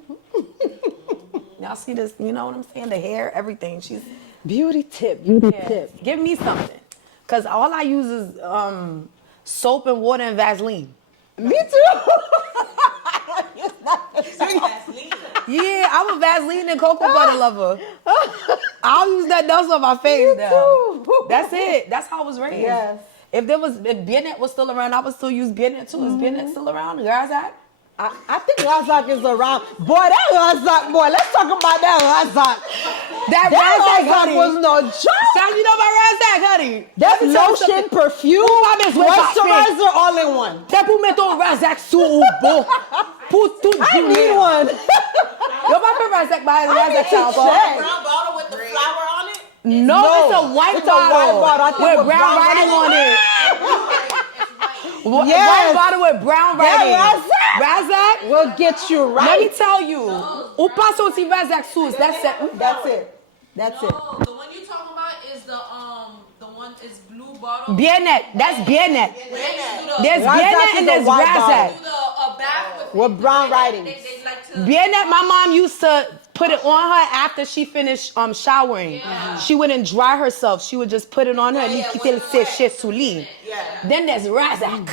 Y'all see this? You know what I'm saying? The hair, everything. She's Beauty tip. Beauty tip. Give me something. Cause all I use is soap and water and Vaseline. Me too. Yeah, I'm a Vaseline and cocoa butter lover. I'll use that dust on my face now. That's it. That's how I was raised. Yes. If Bennett was still around, I would still use Bennett too. Is Bennett still around? Razak? I think Razak is around. Boy, that Razak, boy, let's talk about that Razak. That Razak honey. was no joke. Sound you know about Razak, honey? That's lotion, perfume, moisturizer, all in one. T'es pour mettre ton Razak sous beau. Pour tout I need one. Yo, pas fait Razak by I need Razak to encore. check. Brown bottle with the flower on it? No, it's a white bottle. I think With with brown writing on it. Yes. White bottle with brown writing. Razak. Razak? We'll get you right. Let me tell you. Ou pas aussi Razak sous. That's it. That's it. That's it. No, the one you're talking about is the one is blue bottle. Bien-Net. That's Bien-Net. There's Razak Bien-Net is and a there's white Razak. Do the bath With brown writing. They like to. Bien-Net, my mom used to put it on her after she finished showering. Yeah. She wouldn't dry herself. She would just put it on her and quitter le sécher sous lit. Then there's Razak.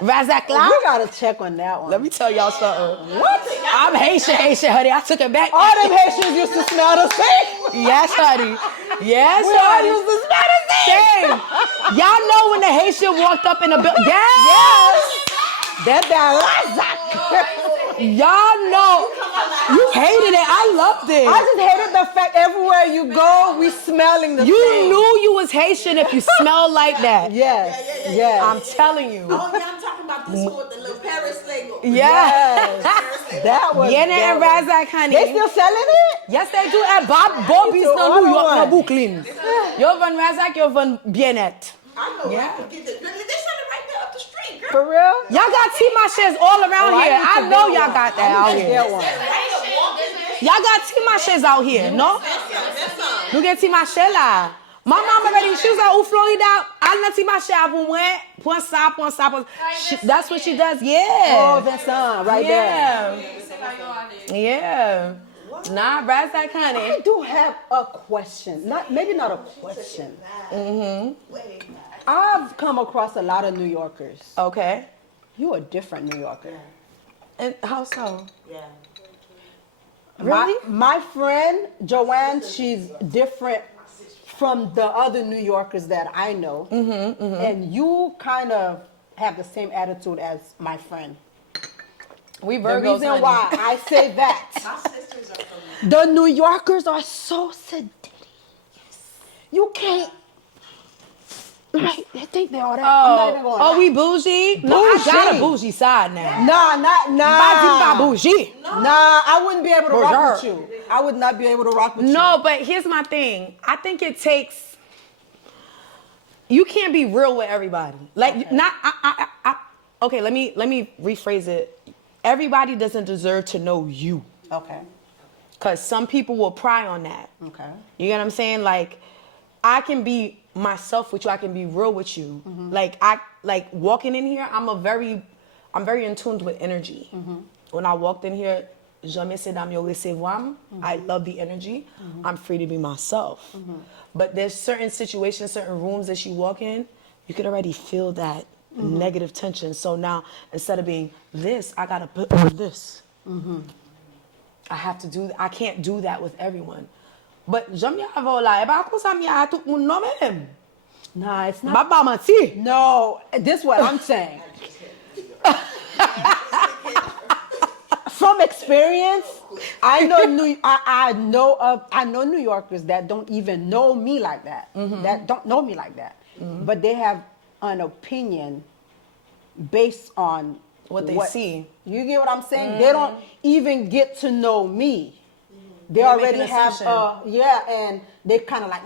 Razak là. We gotta check on that one. Let me tell y'all something. What? I'm Haitian, honey. I took it back. All them Haitians used to smell the same. Yes, honey. Yes, We all honey. used to smell the same. Same. Y'all know when the Haitian walked up in the building. Yes. That Razak. Y'all know. You hated it. I loved it. I just hated the fact everywhere you go, we smelling the You same. knew you was Haitian if you smelled like that. Yes. Yes. I'm telling you. Oh, yeah, I'm talking about this one with the little Paris label. Yeah. That was. Bien that and was- Razak, honey. They still selling it? Yes, they do. At Bobby's to no order New York, no one. Brooklyn. Yo van Razak, yo van Bien-Net. I know. Yeah. I could get the. They sell it right there up the street, girl. For real? Y'all got T-Maches all around Oh, I here. need to I know get y'all one. got that out here. Get one. Y'all got T-Maches out here, no? Nou gen T-Mache là. Ma mama ready, she was like, ou Florida, al nan T-Mache pou mwen, pon sa. That's what she does, Oh, yeah. Vincent, right there. Yeah. Yeah. Nah, Razak, honey. I do have a question. Maybe not a question. I've come across a lot of New Yorkers. Okay. You a different New Yorker. And how so? Yeah. Really? My friend Joanne, she's different from the other New Yorkers that I know. And you kind of have the same attitude as my friend. We The Virgos, reason honey. why I say that, My sisters are from the New Yorkers are so sedated. You can't. Right, they think they all that. I'm not even going. Oh, we bougie? No, I got a Bougie. bougie side now. Nah. Bougie. Nah, I wouldn't be able to rock with Bonjour. you. I would not be able to rock with you. No, but here's my thing. I think it takes. You can't be real with everybody. Like Okay. not. Okay, let me rephrase it. Everybody doesn't deserve to know you, Okay. cause some people will pry on that. Okay. You get what I'm saying? Like, I can be myself with you. I can be real with you. Like walking in here. I'm very in tune with energy. When I walked in here, jamais c'est dans mieux recevoir. I love the energy. I'm free to be myself. But there's certain situations, certain rooms that you walk in, you could already feel that negative tension. So now, instead of being this, I gotta put on this. I have to do. I can't do that with everyone. But j'aime bien avoir là. Et pas comme ça, à tout le monde non même. Nah, it's not. Pas menti. No, this is what I'm saying. From experience, I know I know New Yorkers that don't even know me like that. That don't know me like that. But they have an opinion based on what they see. You get what I'm saying? They don't even get to know me. They already have, and they kind of like,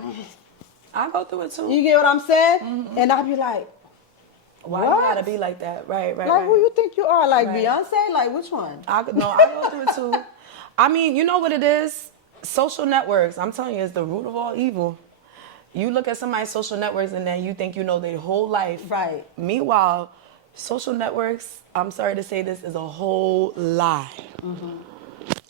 I go through it too. You get what I'm saying? And I'll be like, why you gotta be like that? Right. Like, who you think you are? Like Beyonce? Like, which one? I go through it too. I mean, you know what it is? Social networks, I'm telling you, is the root of all evil. You look at somebody's social networks and then you think you know their whole life. Right. Meanwhile, social networks, I'm sorry to say this, is a whole lie.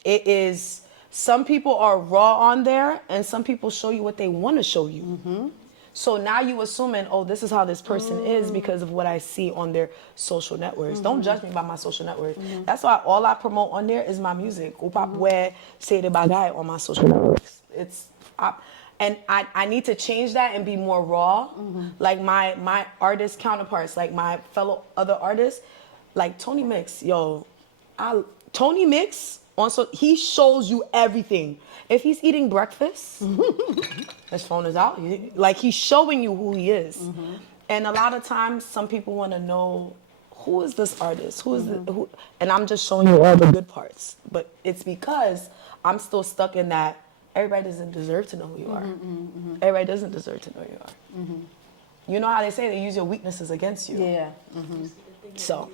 It is, some people are raw on there and some people show you what they want to show you. So now you assuming, oh, this is how this person is because of what I see on their social networks. Don't judge me by my social networks. That's why all I promote on there is my music. Where say the bagay on my social networks. And I need to change that and be more raw. Like my artist counterparts, like my fellow other artists, like Tony Mix, Tony Mix, he shows you everything. If he's eating breakfast, his phone is out. Like, he's showing you who he is. And a lot of times, some people want to know, who is this artist? Who is who? And I'm just showing you all the good parts. But it's because I'm still stuck in that everybody doesn't deserve to know who you are. Everybody doesn't deserve to know who you are. You know how they say they use your weaknesses against you. Yeah. So,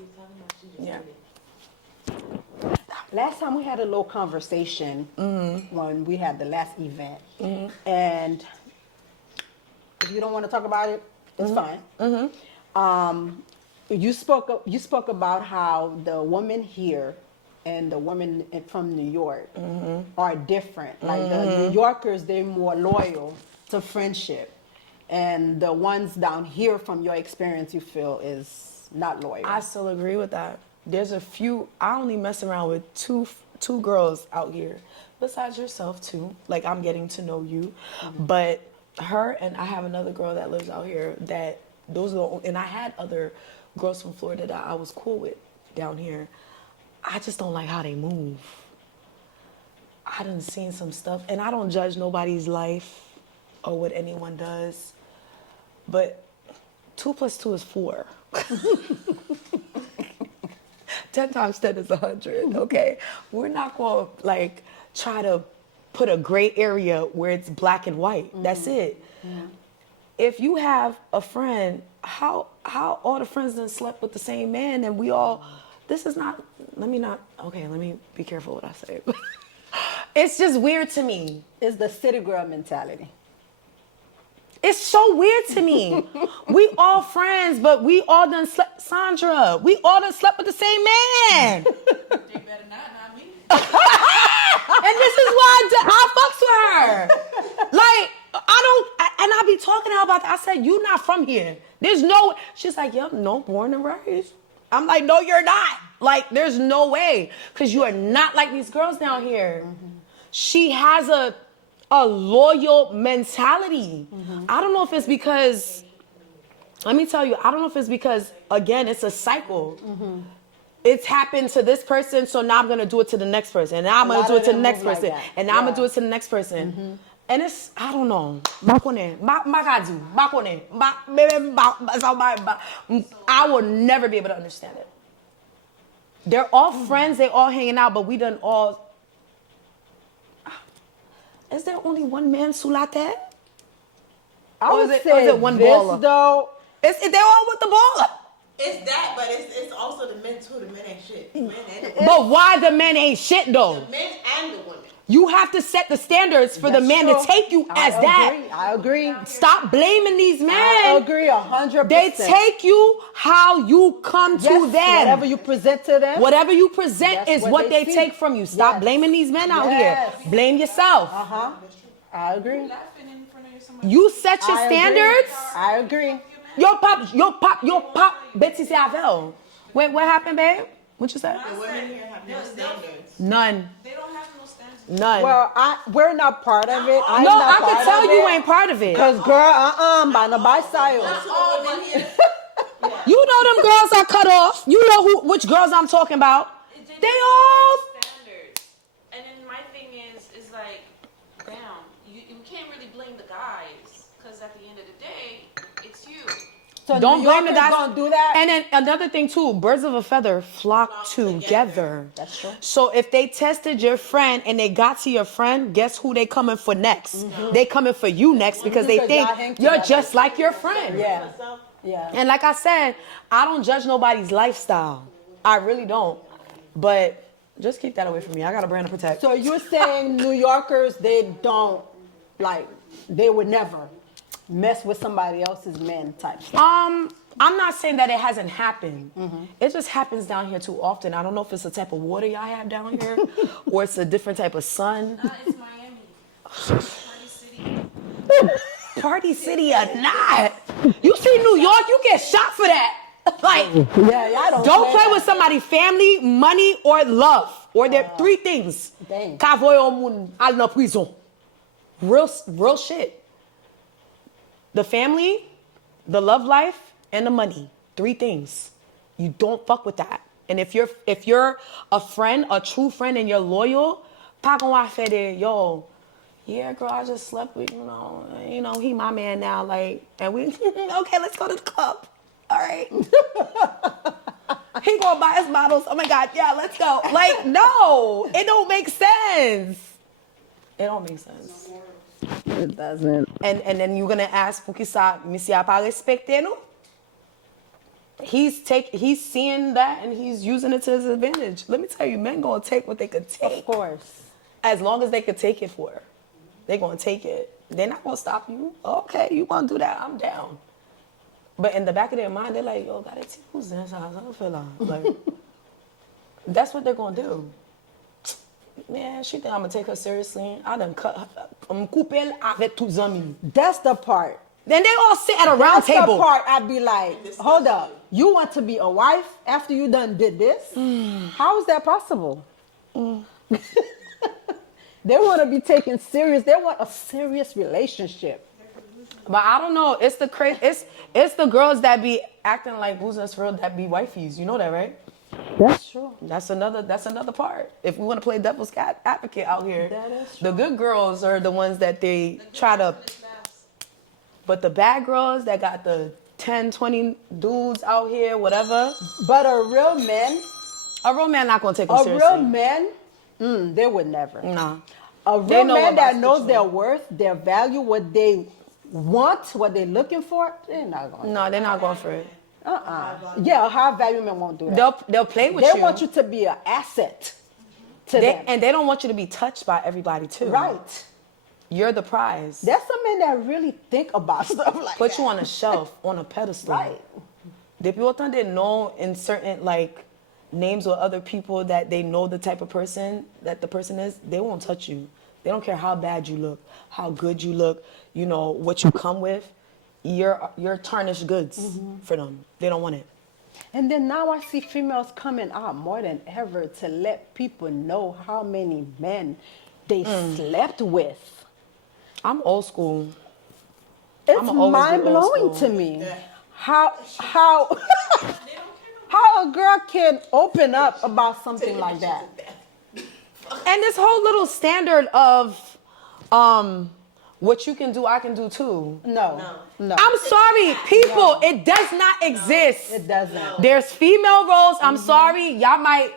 yeah. Last time we had a little conversation when we had the last event, and if you don't want to talk about it, it's fine. You spoke about how the women here and the women from New York are different. Like the New Yorkers, they're more loyal to friendship, and the ones down here, from your experience, you feel is not loyal. I still agree with that. There's a few, I only mess around with two girls out here, besides yourself too. Like, I'm getting to know you. But her and I have another girl that lives out here that those are the only, and I had other girls from Florida that I was cool with down here. I just don't like how they move. I done seen some stuff, and I don't judge nobody's life or what anyone does, but 2 + 2 is 4. 10 times 10 is 100, okay? We're not gonna like try to put a gray area where it's black and white. That's it. If you have a friend, how all the friends done slept with the same man and we all, this is not, let me be careful what I say. It's just weird to me. It's the city girl mentality. It's so weird to me. We all friends, but we all done slept, Sandra, we all done slept with the same man. They better not me. And this is why I fucks with her. Like, and I be talking to her about that. I said, you not from here. There's no, she's like, yep, no, born and raised. I'm like, no, you're not. Like, there's no way. Because you are not like these girls down here. She has a loyal mentality. I don't know if it's because, let me tell you, I don't know if it's because, again, it's a cycle. It's happened to this person, so now I'm going to do it to the next person. And now I'm going to do it to the next person. And now I'm going to do it to the next person. And it's, I don't know. I will never be able to understand it. They're all friends, they all hanging out, but we done all. Is there only one man Sulate? I would say or is it one this baller? though. They're all with the baller. It's that, but it's also the men too. The men ain't shit. The men and the women. But why the men ain't shit though? The men and the women. You have to set the standards for the man to take you as that. I agree. Stop blaming these men. I agree 100%. They take you how you come to them. Whatever you present to them. Whatever you present That's is what they see. take from you. Stop blaming these men out here. Blame yourself. I agree. You set your standards. I agree. Your pop, Betsy Savelle. Wait, what happened, babe? What you said? The women here have no standards. None. They don't have no standards. None. Well, we're not part of it. I can tell you ain't part of it. Because girl, by the by side. All women here. You know them girls are cut off. You know which girls I'm talking about. They all standards. And then my thing is like, damn, you can't really blame the guys, because at the end of the day, it's you. So don't blame the guys. Gonna do that. And then another thing too, birds of a feather flock together. That's true. So if they tested your friend and they got to your friend, guess who they coming for next? They coming for you next because they think you're just like your friend. Yeah. Yeah. And like I said, I don't judge nobody's lifestyle. I really don't. But just keep that away from me. I got a brand to protect. So you're saying New Yorkers, they don't, like, they would never mess with somebody else's men type stuff. I'm not saying that it hasn't happened. It just happens down here too often. I don't know if it's the type of water y'all have down here or it's a different type of sun. Nah, it's Miami. Party City. Party City or not. You see New York, you get shot for that. Like, I don't play with somebody's family, money, or love. Or there three things. Dang. Real shit. The family, the love life, and the money. 3 things. You don't fuck with that. And if you're a friend, a true friend, and you're loyal, yo, yeah, girl, I just slept with, you know, he my man now, like, and we, okay, let's go to the club. All right. He gonna buy us bottles. Oh my God, yeah, let's go. Like, no, it don't make sense. It don't make sense. It doesn't. And then you're gonna ask, pour qui ça, monsieur a pas respecté nous? He's seeing that and he's using it to his advantage. Let me tell you, men gonna take what they could take. Of course. As long as they could take it for. They're gonna take it. They're not gonna stop you. Okay, you wanna do that? I'm down. But in the back of their mind, they're like, yo, gotta see who's in this house. I don't feel like that's what they're gonna do. Man, she think I'm gonna take her seriously. I done cut her. Couple avec tous amis. That's the part. Then they all sit at a round table. That's the part I'd be like, hold up. You want to be a wife after you done did this? How is that possible? They want to be taken serious. They want a serious relationship. But I don't know. It's the girls that be acting like boozers for real that be wifeys. You know that, right? That's true. That's another part. If we want to play devil's advocate out here, That is true. the good girls are the ones that they try to. But the bad girls that got the 10, 20 dudes out here, whatever. But a real man not gonna take them seriously. A real man, they would never. Nah. A real man that knows their worth, their value, what they want, what they're looking for, they're not going. No, they're not going for it. Yeah, a high value man won't do that. They'll play with you. They want you to be an asset to them. And they don't want you to be touched by everybody too. Right. You're the prize. That's some men that really think about stuff like Put that. you on a shelf, on a pedestal. Right. Depuis autant they know in certain like names or other people that they know the type of person that the person is, they won't touch you. They don't care how bad you look, how good you look, you know, what you come with. You're tarnished goods for them. They don't want it. And then now I see females coming out more than ever to let people know how many men they slept with. I'm old school. It's mind-blowing to me how how a girl can open up about something like that. And this whole little standard of what you can do, I can do too. No. I'm sorry, people, it does not exist. It doesn't. There's female roles. I'm sorry, y'all might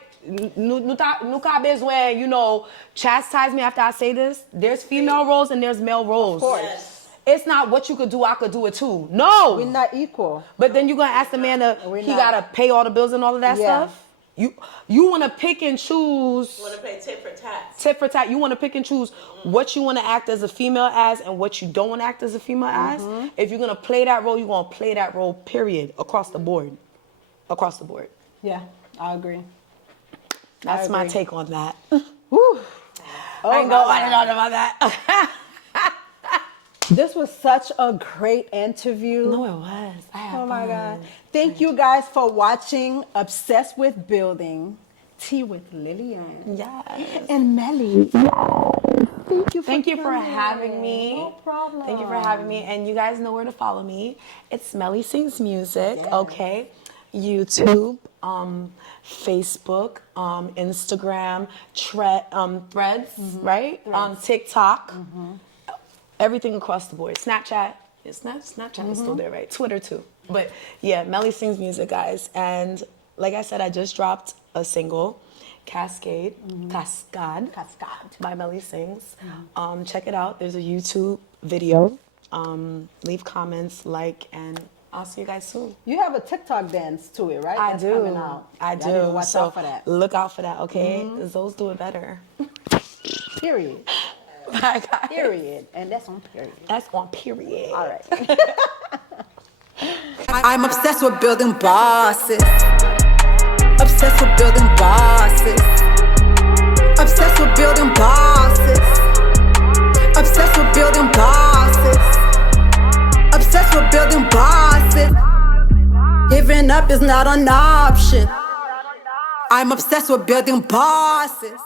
besoin, you know, chastise me after I say this. There's female roles and there's male roles. Of course. It's not what you could do, I could do it too. No. We're not equal. But then you're gonna ask the man gotta pay all the bills and all of that stuff. You want to pick and choose. You want to play tit for tat. Tit for tat. You want to pick and choose what you want to act as a female as and what you don't want to act as a female as. If you're gonna play that role, you're gonna play that role. Period. Across the board. Across the board. Yeah, I agree. That's my take on that. Woo. I ain't go on about that. This was such a great interview. No, it was. Oh my God. Thank you guys for watching Obsessed with Building. Tea with Lillian. Yes. And Melly. Yes. Thank you for having me. No problem. Thank you for having me. And you guys know where to follow me. It's Melly Sings Music, okay? YouTube, Facebook, Instagram, Threads, right? On TikTok. Everything across the board. Snapchat. Snapchat is still there, right? Twitter too. But yeah, Melly Sings music, guys. And like I said, I just dropped a single, Cascade, Cascade by Melly Sings. Check it out. There's a YouTube video. Leave comments, like, and I'll see you guys soon. You have a TikTok dance to it, right? I That's do. coming out. I do. Y'all need to watch so out for that. look out for that, okay? Those do it better. Period. Bye, guys. Period. And that's on period. That's on period. All right. I'm obsessed with building bosses. Obsessed with building bosses. Obsessed with building bosses. Obsessed with building bosses. Obsessed with building bosses. Giving up is not an option. I'm obsessed with building bosses.